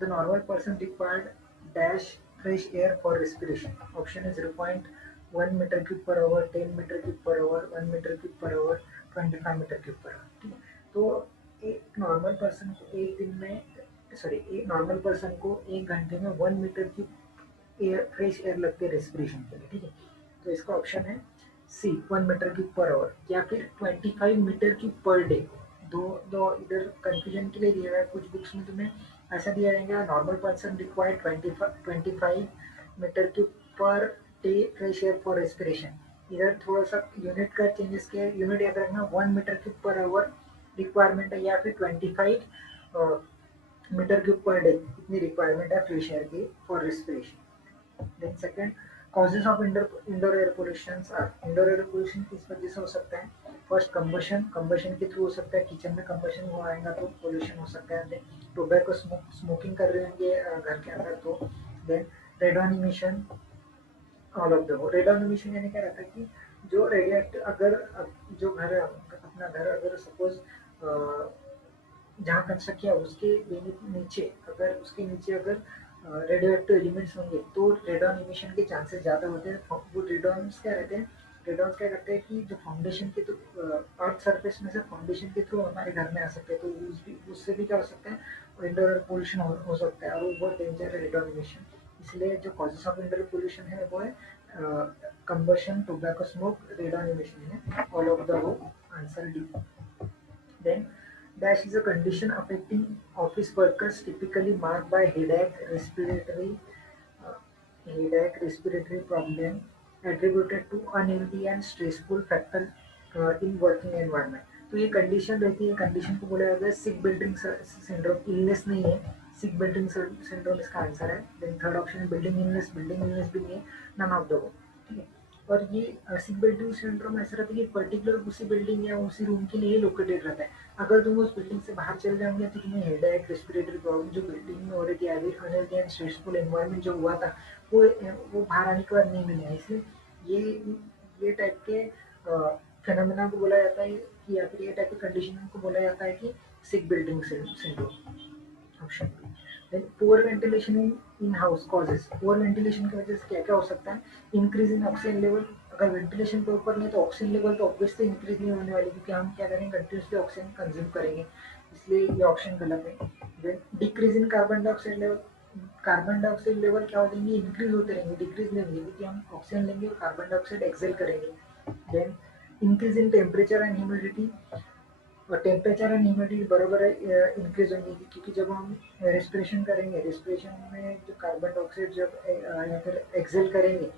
The normal person required dash fresh air for respiration. Option है 0.1 metre cube per hour, 10 metre cube per hour, 1 metre cube per hour, 25 metre cube per hour. ठीक है, तो एक normal person को एक दिन में, sorry, एक नॉर्मल पर्सन को एक घंटे में 1 metre cube air, fresh air लगती है रेस्पिरेशन के लिए. ठीक है, तो इसका ऑप्शन है सी, 1 मीटर क्यूब पर आवर, या फिर 25 मीटर क्यूब पर डे. दो दो इधर कंफ्यूजन के लिए दिया हुआ है. कुछ बुक्स में तुम्हें ऐसा दिया जाएगा, normal person required 25 metre cube per day fresh air for respiration. इधर थोड़ा सा यूनिट का चेंजेस किया. यूनिट याद रखना, 1 metre cube per hour requirement है, या फिर 25 मीटर क्यूब पर डे इतनी रिक्वायरमेंट है फ्रेश एयर की for respiration. Then second, causes of indoor air pollution. Indoor air pollution किस वजह से हो सकता है? First, combustion. कंबशन के थ्रू हो सकता है. किचन में कंबशन हो आएगा तो पोल्यूशन हो सकता है. देन टोबैको स्मोकिंग कर रहे होंगे घर के अंदर तो. Then radon emission, all of the. Radon emission यानी क्या रहता है कि जो रेडिएक्ट, अगर जो घर, अपना घर अगर सपोज जहाँ कंस्ट्रक्ट किया उसके नीचे, अगर उसके नीचे अगर रेडियो एक्टिव एलिमेंट्स होंगे तो रेडॉन इमिशन के चांसेस ज़्यादा होते हैं. वो रेडॉन्स क्या रहते हैं? रेडॉन्स क्या करते हैं कि जो फाउंडेशन के थ्रू, अर्थ सरफेस में से फाउंडेशन के थ्रू हमारे घर में आ सकते हैं, तो उससे भी क्या हो सकता है, इंडोर पोल्यूशन हो सकता है, और वो बहुत डेंजर है रेडॉन इमिशन. इसलिए जो कॉजेस ऑफ इंडोर पोल्यूशन है वो है combustion, tobacco smoke, radon emission है. ऑल ऑफ द वो answer D. Then, dash is a condition affecting office workers, typically marked by uh, respiratory problem, attributed to unhealthy and stressful factor in working environment. तो ये condition रहती है, condition को बोला जाता है सिक बिल्डिंग सिंड्रोम. इलनेस नहीं है, सिक बिल्डिंग सिंड्रोम इसका आंसर है. Then third option building illness. Building illness भी नहीं है, नन ऑफ द. ठीक है, और ये सिक बिल्डिंग सिंड्रोम ऐसा रहता है कि पर्टिकुलर उसी बिल्डिंग या उसी रूम के लिए लोकेटेड रहता है. अगर तुम उस बिल्डिंग से बाहर चल जाओगे तो तुम्हें हेडेक, रेस्पिरेटरी प्रॉब्लम जो बिल्डिंग में हो रही थी, अनहेल्दी एंड स्ट्रेसफुल एनवायरनमेंट जो हुआ था, वो बाहर आने के बाद नहीं मिलेगा. इसलिए ये टाइप के फिनोमेना को बोला जाता है कि, या फिर ये टाइप के कंडीशन को बोला जाता है कि sick building syndrome. Option B. Then poor ventilation in house causes. Poor ventilation की वजह से क्या क्या हो सकता है? Increase in oxygen level. अगर वेंटिलेशन प्रॉपर नहीं तो ऑक्सीजन लेवल तो ऑब्वियसली इंक्रीज नहीं होने वाली, क्योंकि हम क्या करेंगे, कंटिन्यूसली ऑक्सीजन कंज्यूम करेंगे. इसलिए ये ऑप्शन गलत है. Then decrease in carbon dioxide level. Carbon dioxide level क्या हो जाएंगे, इंक्रीज होते रहेंगे, डिक्रीज नहीं होंगे, क्योंकि हम ऑक्सीजन लेंगे और कार्बन डाइऑक्साइड एक्सेल करेंगे. Then increase in temperature and humidity. और टेम्परेचर एंड ह्यूमिडिटी बराबर है इंक्रीज होंगी, क्योंकि जब हम रेस्पिरेशन करेंगे, रेस्पिरेशन में जो कार्बन डाइऑक्साइड जब या फिर एक्सेल करेंगे,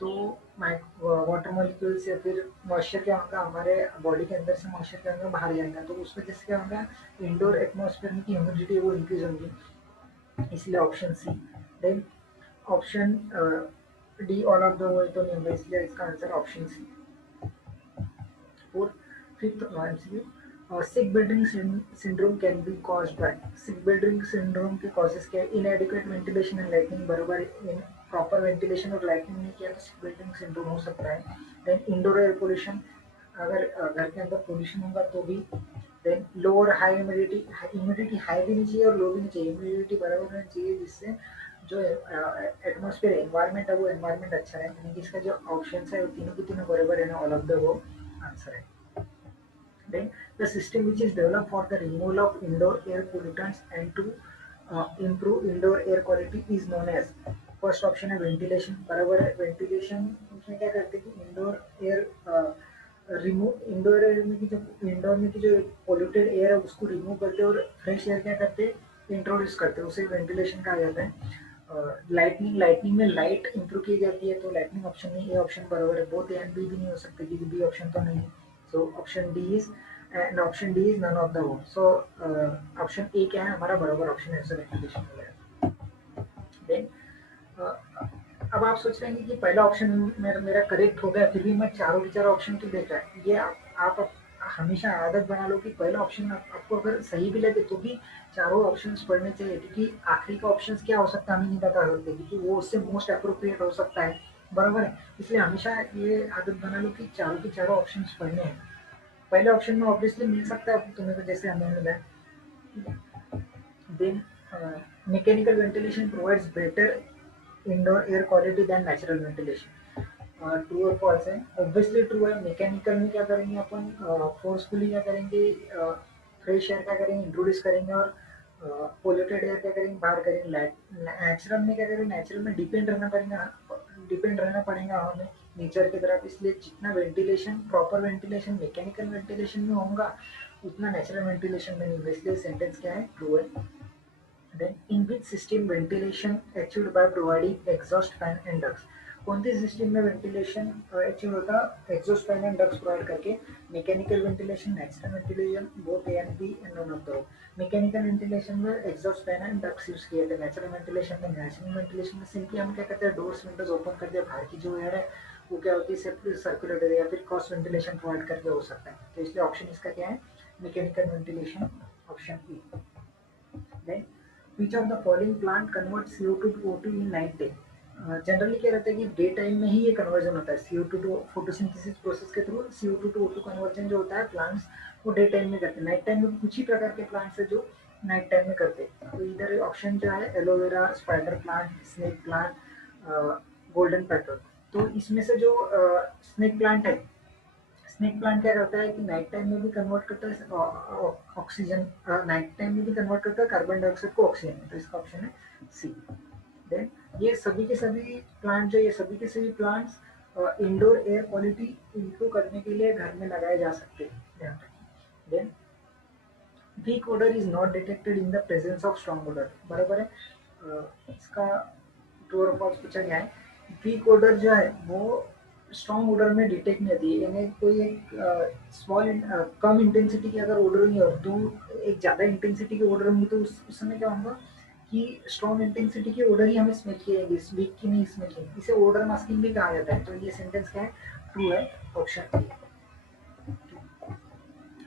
तो वाटर मॉलिक्यूल्स या फिर मॉइस्चर क्या होगा, हमारे बॉडी के अंदर से मॉइस्चर क्या होगा, बाहर जाएगा, तो उस वजह से क्या होगा, इंडोर एटमॉस्फेयर में की ह्यूमिडिटी वो इंक्रीज होगी. इसलिए option C. Then option D all of the वो तो नहीं होगा, इसलिए इसका आंसर ऑप्शन सी. और fifth MCQ, sick building syndrome can be caused by. Sick building syndrome के कॉजेस क्या है? Inadequate ventilation and lightning. बराबर, इन प्रॉपर वेंटिलेशन और लाइटनिंग नहीं किया तो सिक बिल्डिंग सिंड्रोम हो सकता है. Then indoor air pollution. अगर घर के अंदर पोल्यूशन होगा तो भी. Then lower high humidity. Humidity high भी नहीं चाहिए और लो भी नहीं चाहिए, ह्यूमिडिटी बराबर होनी चाहिए, जिससे जो एटमोस्फेयर एनवायरनमेंट है वो एनवायरनमेंट अच्छा है. यानी कि इसका जो ऑप्शन है वो तीनों की तीनों बराबर है ना, ऑल ऑफ द वो आंसर है. Then the system which is developed for the removal of indoor air pollutants and to improve indoor air quality is known as. First option है वेंटिलेशन. बराबर है, वेंटिलेशन उसमें क्या करते हैं कि इंडोर एयर इंडोर एयर में की जो इंडोर में की जो पोल्यूटेड एयर है उसको रिमूव करते हैं और फ्रेश एयर क्या करते हैं, इंट्रोड्यूस करते हैं, उसे वेंटिलेशन कहा जाता है. लाइटनिंग. लाइटनिंग में लाइट इंप्रूव की जाती है, तो लाइटनिंग ऑप्शन नहीं, ए ऑप्शन बराबर है. बोथ ए एंड बी भी नहीं हो सकते, क्योंकि बी ऑप्शन तो नहीं है. So option D is, and option D is none of the above. So option A क्या है हमारा बराबर ऑप्शन है, वेंटिलेशन वगैरह. देन अब आप सोच रहे हैं कि पहला ऑप्शन मेरा करेक्ट हो गया, फिर भी मैं चारों के चारों ऑप्शन क्यों देख रहा है. ये आप हमेशा आदत बना लो कि पहला ऑप्शन आपको अगर सही भी लगे तो भी चारों ऑप्शंस पढ़ने चाहिए, क्योंकि आखिरी का ऑप्शन क्या हो सकता है हमें नहीं बता सकते, क्योंकि वो उससे मोस्ट अप्रोप्रिएट हो सकता है. बराबर है, इसलिए हमेशा ये आदत बना लो कि चारों के चारों ऑप्शंस पढ़ने हैं. पहले ऑप्शन में ऑब्वियसली मिल सकता है तुम्हें, तो जैसे हमें मिला है. Then Mechanical ventilation provides better indoor air quality than natural ventilation. True और फॉल्स है, ऑब्वियसली ट्रू है। मैकेनिकल में क्या करेंगे अपन, फोर्सफुली क्या करेंगे, फ्रेश एयर क्या करेंगे, इंट्रोड्यूस करेंगे, और पोल्यूटेड एयर क्या करेंगे, बाहर करेंगे। नेचुरल में क्या करेंगे, नेचुरल में डिपेंड रहना पड़ेगा हमें नेचर की तरफ। इसलिए जितना ventilation, proper ventilation mechanical ventilation में होगा, उतना नेचुरल वेंटिलेशन में नहीं होगा। इसलिए सेंटेंस क्या है, ट्रू है। Then in which system ventilation achieved by providing exhaust fan and ducts? कोणती सिस्टम में वेंटिलेशन अचीव होता, exhaust fan and ducts provide करके? Mechanical ventilation, natural ventilation, both A and B and none of the. Mechanical ventilation में exhaust fan and ducts use किए थे। Natural ventilation में simply हम क्या करते हैं, डोर्स विंडोज ओपन कर दिया, बाहर की जो एयर है वो क्या होती है, सिर्फ सर्कुलेटर या फिर क्रॉस वेंटिलेशन प्रोवाइड करके हो सकता है। तो इसलिए ऑप्शन इसका क्या है, mechanical ventilation, option E. Then, which of the following plant converts CO2 to O2 in night time? Generally क्या रहता है कि डे टाइम में ही ये कन्वर्जन होता है, CO2 टू फोटोसिंथेसिस प्रोसेस के through CO2 to O2 conversion जो होता है प्लांट्स वो डे टाइम में करते हैं। नाइट टाइम में कुछ ही प्रकार के प्लांट्स है जो नाइट टाइम में करते हैं। तो इधर ऑप्शन जो है aloe vera, spider plant, snake plant, golden petrol. तो इसमें से जो स्नेक प्लांट है, स्नेक प्लांट क्या करता है कि नाइट टाइम में भी कन्वर्ट करता है ऑक्सीजन, नाइट टाइम में भी कन्वर्ट करता है कार्बन डाइऑक्साइड को ऑक्सीजन में। तो इसका ऑप्शन है सी। देन ये सभी के सभी प्लांट जो, ये सभी के सभी plants indoor air quality improve करने के लिए घर में लगाए जा सकते हैं, ध्यान रखिए। Then weak odour is not detected in the presence of strong odour, बराबर है। इसका ट्रू और फॉल्स पूछा गया है। वीक ओडर जो है वो स्ट्रॉन्ग ओडर में डिटेक्ट नहीं होती है, यानी कोई एक स्मॉल कम इंटेंसिटी की अगर ओडर होंगी और दो एक ज़्यादा इंटेंसिटी की ओडर होंगी, तो उस समय क्या होगा कि स्ट्रॉन्ग इंटेंसिटी की ओडर ही हमें स्मेल किएगी, इस वीक की नहीं स्मेल किएगी। इसे ओडर मास्किंग भी कहा जाता है। तो ये सेंटेंस क्या है, ट्रू है, option A.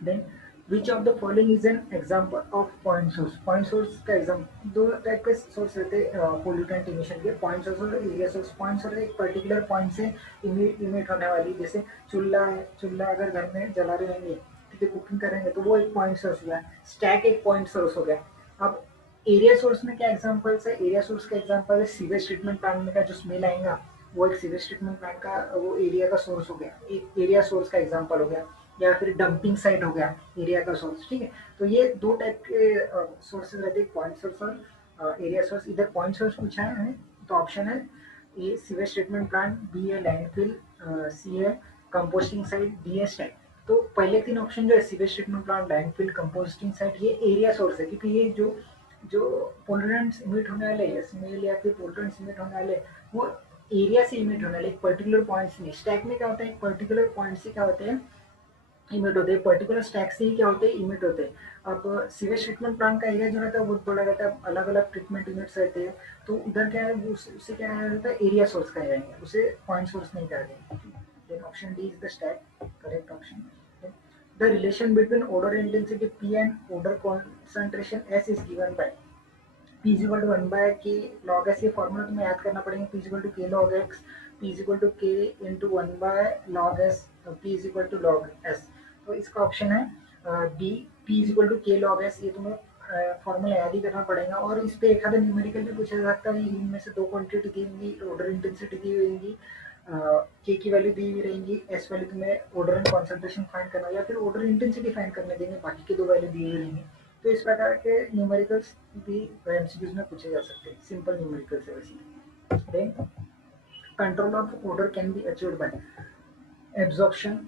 Then which of the following is an example of point source? Point source का एग्जांपल, दो टाइप के सोर्स रहते हैं पोल्यूटेंट इमिशन के, पॉइंट सोर्स और एरिया सोर्स। पॉइंट सोर्स एक पर्टिकुलर पॉइंट से इमिट होने वाली, जैसे चूल्हा है, चूल्हा अगर घर में जला रहे होंगे, ठीक है, कुकिंग करेंगे, तो वो एक पॉइंट सोर्स हो गया। स्टैक एक पॉइंट सोर्स हो गया। अब एरिया सोर्स में क्या एग्जांपल्स है? एरिया सोर्स का एग्जांपल है सीवेज ट्रीटमेंट प्लांट में का जो स्मेल आएगा, वो एक सीवेज ट्रीटमेंट प्लांट का वो एरिया का सोर्स हो गया, एक एरिया सोर्स का एग्जांपल हो गया। या फिर डंपिंग साइट हो गया एरिया का सोर्स, ठीक है। तो ये दो टाइप के सोर्सेज रहते हैं, पॉइंट सोर्स और एरिया सोर्स। इधर पॉइंट सोर्स पूछा है हमें, तो ऑप्शन है ए सीवेज ट्रीटमेंट प्लांट, बी है लैंडफिल, सी है कंपोस्टिंग साइट, डी है स्टैक। तो पहले तीन ऑप्शन जो है sewage treatment plant, landfill, composting site, ये एरिया सोर्स है, क्योंकि ये जो जो पोल्यूटेंट्स इमिट होने वाले हैं, स्मेल या फिर पोल्यूटेंट्स इमिट होने वाले वो एरिया से इमिट होने वाले, एक पर्टिकुलर पॉइंट से नहीं। स्टैक में क्या होता है, एक पर्टिकुलर पॉइंट से क्या होते हैं इमिट होते हैं, पर्टिकुलर स्टैक से ही क्या होते हैं इमिट होते हैं। अब सीवेज ट्रीटमेंट प्लांट का एरिया जो रहता है वो बड़ा रहता है, अलग अलग ट्रीटमेंट यूनिट्स रहते हैं। तो उधर क्या है, उससे क्या रहता है, एरिया सोर्स का रहेंगे, उसे पॉइंट सोर्स नहीं कहते। Then option D is the stack, correct option. The relation between odour intensity P and odour concentration S is given by P is equal to one by K log S. ये formula तुम्हें याद करना पड़ेगा, P is equal to K log X, P is equal to K into one by log S, P is equal to log S. तो इसका option है B, P is equal to K log S. ये तुम्हें formula याद ही करना पड़ेगा। और इस पे एक आधा न्यूमेरिकल भी पूछा जा सकता है, इनमें से दो क्वांटिटी दी होंगी, ऑर्डर इंटेंसिटी दी होगी, के की वैल्यू दी हुई रहेंगी, एस वैल्यू तुम्हें ऑर्डर एंड कॉन्सेंट्रेशन फाइंड करना या फिर ऑर्डर इंटेंसिटी फाइंड करने देंगे, बाकी की दो वैल्यू दी हुई रहेंगी। तो इस प्रकार के न्यूमेरिकल्स भी एमसीक्यूज में पूछे जा सकते हैं, सिंपल न्यूमेरिकल्स है वैसे। Then control of odour can be achieved by absorption.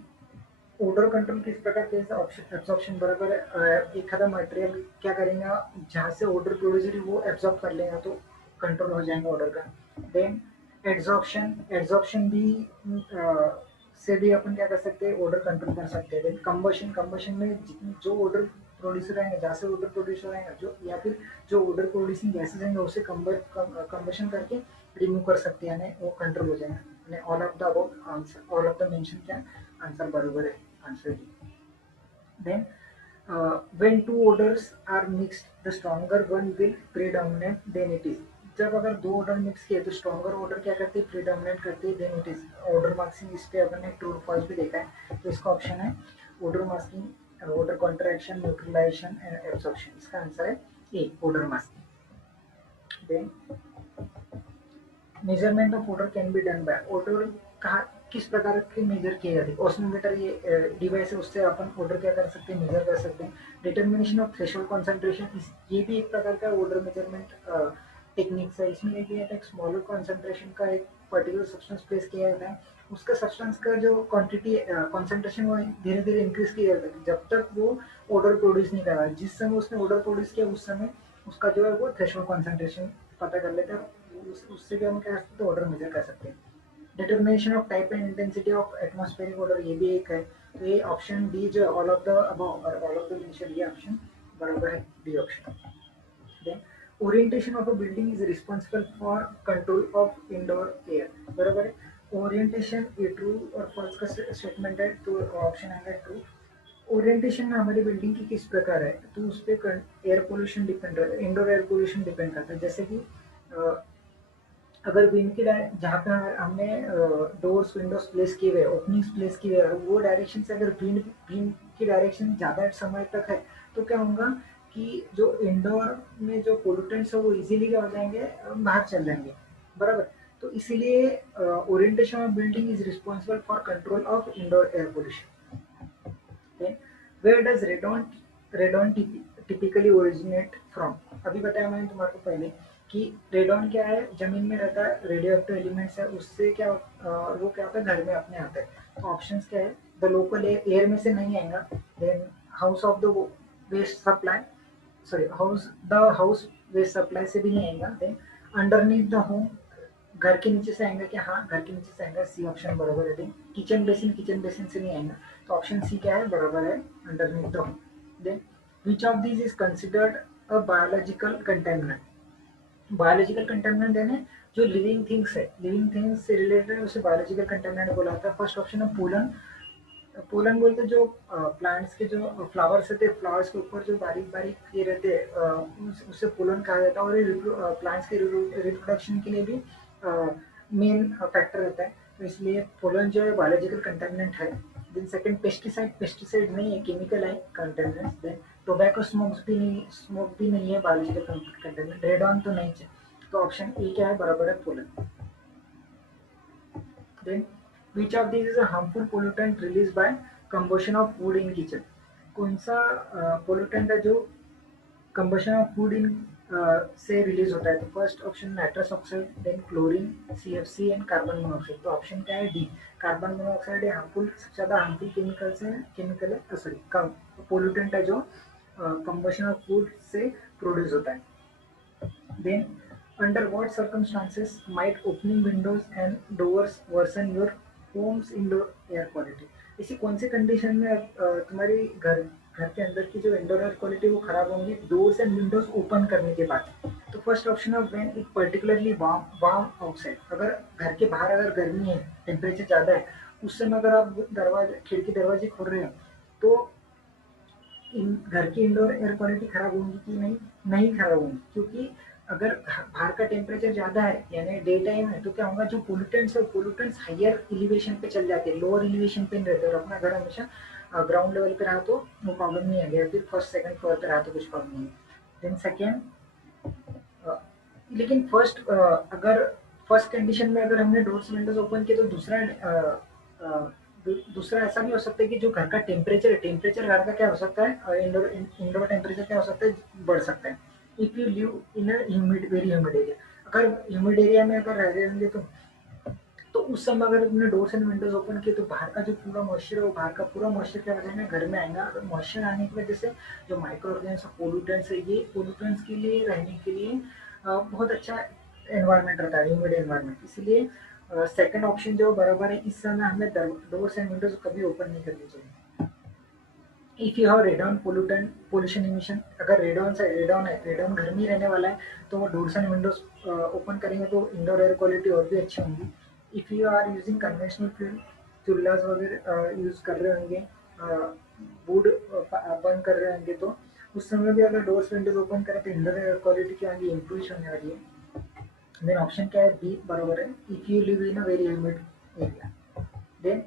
Odour control किस प्रकार के ऑप्शन एब्जॉर्प्शन बराबर है एक आधा मटेरियल क्या करेगा, जहाँ से ऑर्डर प्रोड्यूसर वो एब्जॉर्ब कर लेगा, तो कंट्रोल हो जाएगा ऑर्डर का। देन एड्सॉर्प्शन, एड्सॉर्प्शन भी से भी अपन क्या कर सकते हैं, ऑर्डर कंट्रोल कर सकते हैं। देन कंबशन, कंबशन में जितनी जो ऑर्डर प्रोड्यूसर आएंगे, जहाँ से ऑर्डर प्रोड्यूसर आएगा जो या फिर जो ऑर्डर प्रोड्यूसिंग गैसेज आएंगे उसे कंबशन करके रिमूव कर सकते हैं, यानी वो कंट्रोल हो जाएगा। All of the above answer, all of the mention क्या आंसर बराबर है, answer D. Then, when two orders are mixed, the stronger one will predominate than it is. जब अगर दो ऑर्डर मिक्स किए तो स्ट्रॉन्गर ऑर्डर क्या करते हैं, प्रीडोमिनेट करते हैं then it is. Odour marking इस पे अपन ने ट्रू फॉल्स भी देखा है। तो इसका ऑप्शन है odour masking, odour contraction, neutralisation and absorption. इसका आंसर है A, odour masking. Then measurement of odour can be done by odour कहाँ किस प्रकार के मेजर किए जाते हैं ऑस्मोमीटर ये डिवाइस है उससे अपन ओडर क्या कर सकते हैं मेजर कर सकते हैं डिटर्मिनेशन ऑफ थ्रेशोल्ड कॉन्सेंट्रेशन ये भी एक प्रकार का ओडर मेजरमेंट टेक्निक्स है इसमें ये किया जाता है एक स्मॉलर कॉन्सेंट्रेशन का एक पर्टिकुलर सब्सटेंस प्लेस किया जाता है उसका सब्सटेंस का जो क्वांटिटी कॉन्सेंट्रेशन वो धीरे धीरे इंक्रीज किया जाता है जब तक वो ओडर प्रोड्यूस नहीं कर रहा जिस समय उसने ओडर प्रोड्यूस किया उस समय उसका जो है वो थ्रेशोल्ड कॉन्सेंट्रेशन पता कर लेते हैं उससे भी हम क्या कर सकते हैं ऑर्डर मेजर कर सकते हैं determination of type and intensity of atmospheric odour ये भी एक है तो ये ऑप्शन डी जो ऑल ऑफ द अबव और ऑल ऑफ द इनिशियल ये ऑप्शन बराबर है D option then orientation of a building is responsible for control of indoor air बराबर है ओरिएंटेशन ये ट्रू और फॉल्स का स्टेटमेंट है तो ऑप्शन आएगा ट्रू ओरिएंटेशन में हमारी बिल्डिंग की किस प्रकार है तो उस पर एयर पोल्यूशन डिपेंड रहता है इंडोर एयर पोल्यूशन डिपेंड करता है जैसे कि अगर विंड की जहाँ पे हमने डोर्स विंडोज प्लेस किए हुए ओपनिंग्स प्लेस किए हुए वो डायरेक्शन से अगर विंड विंड की डायरेक्शन ज़्यादा समय तक है तो क्या होगा कि जो इंडोर में जो पोल्यूटेंट्स है वो इजीली क्या हो जाएंगे बाहर चल जाएंगे बराबर तो इसीलिए orientation of building is responsible for control of indoor air pollution then where does radon typically originate from अभी बताया मैंने तुम्हारे को पहले कि रेडॉन क्या है जमीन में रहता है रेडियो एक्टिव एलिमेंट्स है उससे क्या वो क्या होता है घर में अपने आता है तो ऑप्शंस क्या है द लोकल एयर में से नहीं आएगा then house of the waste supply sorry house waste supply से भी नहीं आएगा देन अंडरनीथ द होम घर के नीचे से आएगा क्या हाँ घर के नीचे से आएगा सी ऑप्शन बराबर है देन किचन बेसिन से नहीं आएगा तो ऑप्शन सी क्या है बराबर है underneath the home then which of this is considered a biological contaminant biological contaminant यानी जो लिविंग थिंग्स से रिलेटेड है उसे बायोलॉजिकल कंटेमिनेंट बोला जाता है फर्स्ट ऑप्शन है पोलन पोलन बोलते जो प्लांट्स के जो फ्लावर्स रहते हैं फ्लावर्स के ऊपर जो बारीक बारीक ये रहते हैं उससे पोलन कहा जाता है और ये प्लांट्स के रिप्रोडक्शन के लिए भी मेन फैक्टर रहता है तो इसलिए पोलन जो है बायोलॉजिकल कंटेमिनेंट है देन सेकंड पेस्टिसाइड नहीं है केमिकल है कंटेमिनेंट देन टोबैको स्मोक भी नहीं है बायोलॉजिकल कंटेमिनेंट रेडॉन तो नहीं है तो ऑप्शन ए क्या है बराबर है pollen then which of these is a harmful pollutant released by combustion of food in kitchen कौन सा पोल्यूटेंट है जो कंबशन ऑफ फूड इन से रिलीज होता है तो first option nitrous oxide then chlorine CFC and carbon monoxide तो option क्या है डी कार्बन मोनोऑक्साइड हार्मफुल सबसे ज़्यादा हार्मफुल केमिकल है सॉरी पोल्यूटेंट है जो कंबशन ऑफ फूड से प्रोड्यूस होता है then under what circumstances might opening windows and doors worsen your homes indoor air quality इसी कौन से कंडीशन में तुम्हारी घर के अंदर की जो इंडोर एयर क्वालिटी वो खराब होंगी डोर्स एंड विंडोज ओपन करने के बाद तो फर्स्ट ऑप्शन है when it particularly warm outside अगर घर के बाहर अगर गर्मी है टेम्परेचर ज़्यादा है उस समय अगर आप खिड़की दरवाजे खोल रहे हो तो घर की इंडोर एयर क्वालिटी खराब होगी कि नहीं खराब होगी क्योंकि अगर बाहर का टेम्परेचर ज़्यादा है यानी डे टाइम है तो क्या होगा जो पोल्यूटेंट्स हायर एलिवेशन पे चल जाते हैं लोअर एलिवेशन पे नहीं रहते और अपना घर हमेशा ग्राउंड लेवल पे रहा तो वो प्रॉब्लम नहीं है या फिर फर्स्ट सेकंड फ्लोर पे रहा तो कुछ प्रॉब्लम नहीं है देन सेकेंड लेकिन अगर फर्स्ट कंडीशन में अगर हमने डोर्स विंडोज ओपन किए तो दूसरा ऐसा भी हो सकता है कि जो घर का टेम्परेचर घर का क्या हो सकता है इंडोर टेम्परेचर क्या हो सकता है बढ़ सकता है if you live in a very humid area अगर ह्यूमिड एरिया में अगर रह रहे होंगे तो उस समय अगर तुमने डोर्स एंड विंडोज ओपन किए तो बाहर का जो पूरा मॉइस्चर है वो बाहर का पूरा मॉइस्चर क्या हो जाएगा घर में आएगा और मॉइस्चर आने की वजह से जो माइक्रो ऑर्गेनिज्म पोल्यूटेंट्स है ये पोल्यूटेंट्स के लिए रहने के लिए बहुत अच्छा एनवायरनमेंट रहता है ह्यूमिड एनवायरनमेंट इसीलिए सेकंड ऑप्शन जो बराबर है इस समय हमें डोर्स एंड विंडोज कभी ओपन नहीं करनी चाहिए if you have radon pollution emission अगर रेडॉन घर में ही रहने वाला है तो वो डोर्स एंड विंडोज ओपन करेंगे तो इंडोर एयर क्वालिटी और भी अच्छी होंगी if you are using conventional fuel चूल्हास वगैरह यूज कर रहे होंगे वुड बर्न कर रहे होंगे तो उस समय भी अगर डोर्स विंडोज ओपन करें तो इंडोर एयर क्वालिटी की आगे इम्प्रूव होने वाली है देन ऑप्शन क्या है बी बराबर है if you live in a very humid area then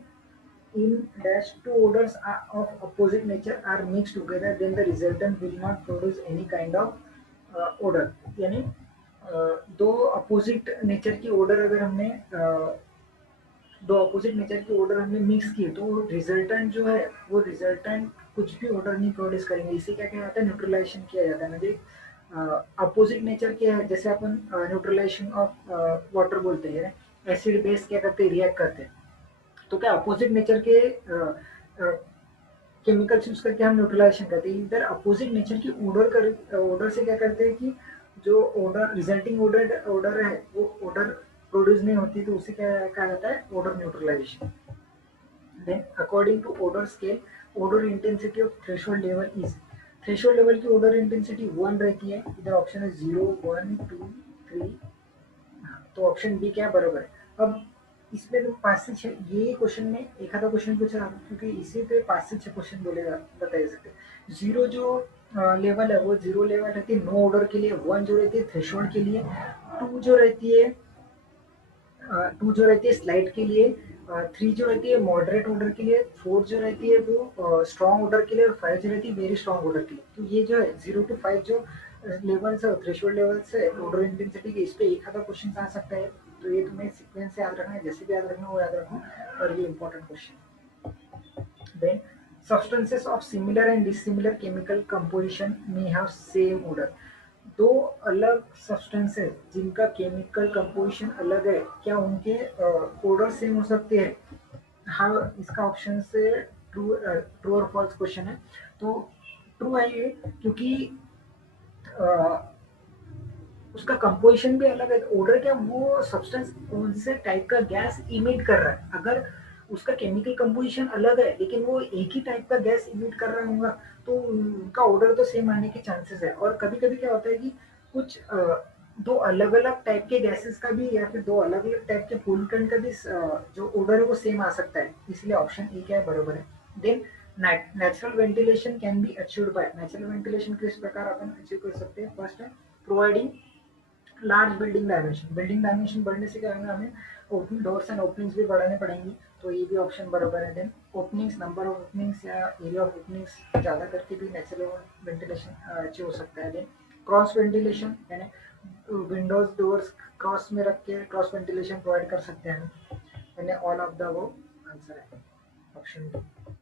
in dash two odors of opposite nature are mixed together then the resultant will not produce any kind of odor यानी दो opposite nature की order अगर हमने दो opposite nature की order हमने mix किए तो रिजल्टेंट जो है वो रिजल्टेंट कुछ भी ऑर्डर नहीं प्रोड्यूस करेंगे। इसे क्या कहा जाता है, न्यूट्रलाइजेशन किया जाता है। म्हणजे अपोजिट नेचर के है, जैसे अपन न्यूट्रलाइजेशन ऑफ वाटर बोलते हैं, एसिड बेस क्या करते हैं, रिएक्ट करते हैं। तो क्या अपोजिट नेचर के केमिकल्स यूज करके हम न्यूट्रलाइजेशन करते हैं। इधर अपोजिट नेचर की ऑर्डर से क्या करते हैं कि जो ऑर्डर रिजल्टिंग ऑर्डर ऑर्डर है वो ऑर्डर प्रोड्यूस नहीं होती, तो उसे क्या कहा जाता है, odour neutralisation. Then according to odour scale, odour intensity of threshold level is, threshold level की ऑर्डर इंटेंसिटी 1 रहती है। इधर ऑप्शन है 0 1 2 3। तो ऑप्शन बी क्या है, बरोबर है। अब इसमें तुम 5 से 6 ये क्वेश्चन में एक आधा क्वेश्चन पूछा, क्योंकि इसी पे 5 से 6 क्वेश्चन बोलेगा, बता सकते हैं। जीरो जो लेवल है वो जीरो लेवल रहती है नो ऑर्डर के लिए, 1 जो रहती है थ्रेशोल्ड के लिए, 2 जो रहती है 2 जो रहती है स्लाइड के लिए, 3 जो रहती है मॉडरेट ऑर्डर के लिए, 4 जो रहती है वो स्ट्रॉन्ग ऑर्डर के लिए, और 5 जो रहती है वेरी स्ट्रॉन्ग ऑर्डर के लिए। तो ये जो है 0 to 5 जो लेवल्स है, थ्रेशोल्ड लेवल्स है ऑर्डर इंटेंसिटी के, इस पे एक आधा क्वेश्चन आ सकता है। तो ये तुम्हें सीक्वेंस से याद रखना है, जैसे भी याद रखना वो याद रखो, और ये important question. Then substances of similar and dissimilar chemical composition may have same odor। दो अलग सब्सटेंसेस जिनका केमिकल कंपोजिशन अलग है, क्या उनके ऑर्डर सेम हो सकते हैं? हाँ, इसका ऑप्शन से ट्रू ट्रू और फॉल्स क्वेश्चन है। तो ट्रू है ये, क्योंकि अ, उसका कंपोजिशन भी अलग है। ऑर्डर क्या, वो सब्सटेंस कौन से टाइप का गैस इमिट कर रहा है। अगर उसका केमिकल कंपोजिशन अलग है लेकिन वो एक ही टाइप का गैस इमिट कर रहा होगा, तो उनका ऑर्डर तो सेम आने के चांसेस है। और कभी कभी क्या होता है कि कुछ दो अलग अलग टाइप के गैसेस का भी, या फिर दो अलग अलग टाइप के पोल्यूटेंट का भी जो ऑर्डर है वो सेम आ सकता है। इसलिए ऑप्शन ए क्या है, बरोबर है। Then natural ventilation can be achieved by, natural ventilation किस प्रकार अपन अचीव कर सकते हैं? फर्स्ट है providing large building dimension, building dimension बढ़ने से क्या होगा, हमें ओपनिंग डोर्स एंड ओपनिंग्स भी बढ़ाने पड़ेंगी। तो ये भी ऑप्शन बराबर है। Then openings, number of openings या एरिया ऑफ ओपनिंग्स ज़्यादा करके भी नेचुरल वेंटिलेशन अचीव हो सकता है। देन क्रॉस वेंटिलेशन, यानी विंडोज डोर्स क्रॉस में रख के क्रॉस वेंटिलेशन प्रोवाइड कर सकते हैं हम। यानी ऑल ऑफ द वो आंसर है ऑप्शन डी।